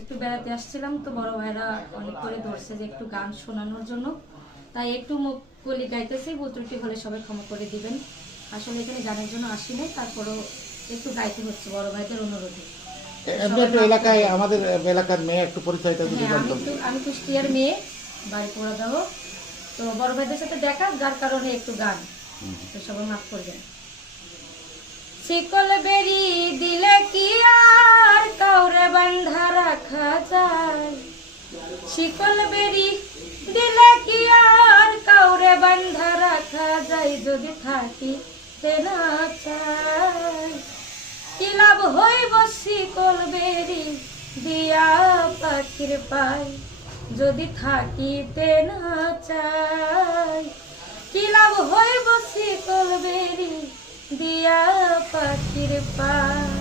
একটু বেড়াতে আসছিলাম তো বড় ভাইরা অনেক করে ধরছে যে একটু গান শোনানোর জন্য, তাই একটু মুখ কলি গাইতেছি, ভুল ত্রুটি হলে সবাই ক্ষমা করে দিবেন। আসলে এখানে গানের জন্য আসি নাই, তারপরও একটু গাইতে হচ্ছে বড় ভাইদের অনুরোধে। এমনি একটু এলাকায় আমাদের এলাকার মেয়ে একটু পরিচয়টা যদি হ্যাঁ, জানতাম। আমি কুষ্টিয়ার মেয়ে, বাড়ি পোড়াদাহ। তো বড় ভাইদের সাথে দেখা, যার কারণে একটু গান, তো সবাই মাফ করবেন। শিকল বেরি দিলে কি আর কাউরে বান্ধা রাখা যায়? শিকল বেরি দিলে কি আর কাউরে বান্ধা রাখা যায়? যদি থাকি না চাই, কি লাভ হইব শিকল বেরি দিয়া পাখির পাই? যদি থাকিতে না চাই, কি লাভ হইব শিকল বেরি দিয়া পাখির পাই?